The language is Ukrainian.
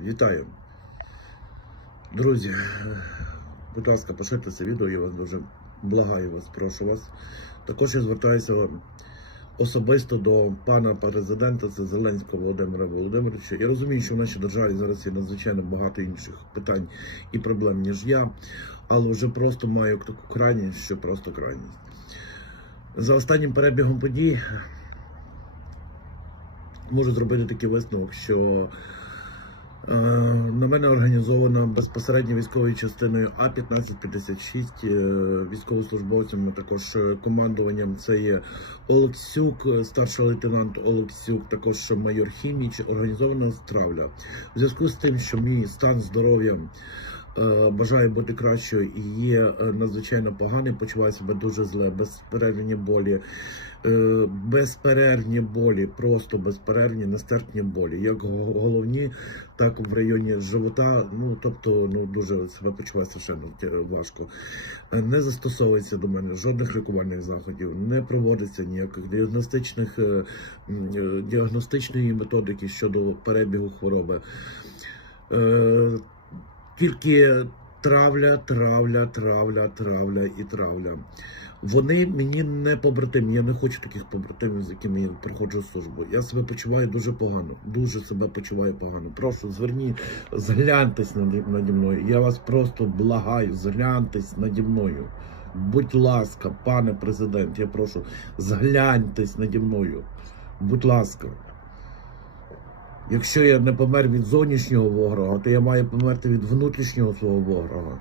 Вітаю. Друзі, будь ласка, поширте це відео, я вас дуже благаю вас, прошу вас. Також я звертаюся особисто до пана президента, це Зеленського Володимира Володимировича. Я розумію, що в нашій державі зараз є надзвичайно багато інших питань і проблем, ніж я, але вже просто маю таку крайність, що просто крайність. За останнім перебігом подій можу зробити такий висновок, що е, на мене організовано безпосередньо військовою частиною А-1556 е, військовослужбовцями, також е, командуванням це є Олексюк, е, старший лейтенант Олексюк, також майор Хіміч, організована з травля. В зв'язку з тим, що мій стан здоров'я е, бажаю бути кращою і є е, надзвичайно поганий, почуваю себе дуже зле, безперервні болі, е, безперервні болі, просто безперервні, нестерпні болі, як головні, так в районі живота. Ну тобто, ну дуже себе почуваю страшенно важко. Не застосовується до мене жодних лікувальних заходів, не проводиться ніяких діагностичних діагностичної методики щодо перебігу хвороби. Тільки травля, травля, травля, травля і травля. Вони мені не побратимі. Я не хочу таких побратимів, з якими я проходжу службу. Я себе почуваю дуже погано. Дуже себе почуваю погано. Прошу, зверніть, згляньтесь наді мною. Я вас просто благаю, згляньтесь наді мною. Будь ласка, пане президент, я прошу, згляньтесь наді мною. Будь ласка. Якщо я не помер від зовнішнього ворога, то я маю померти від внутрішнього свого ворога.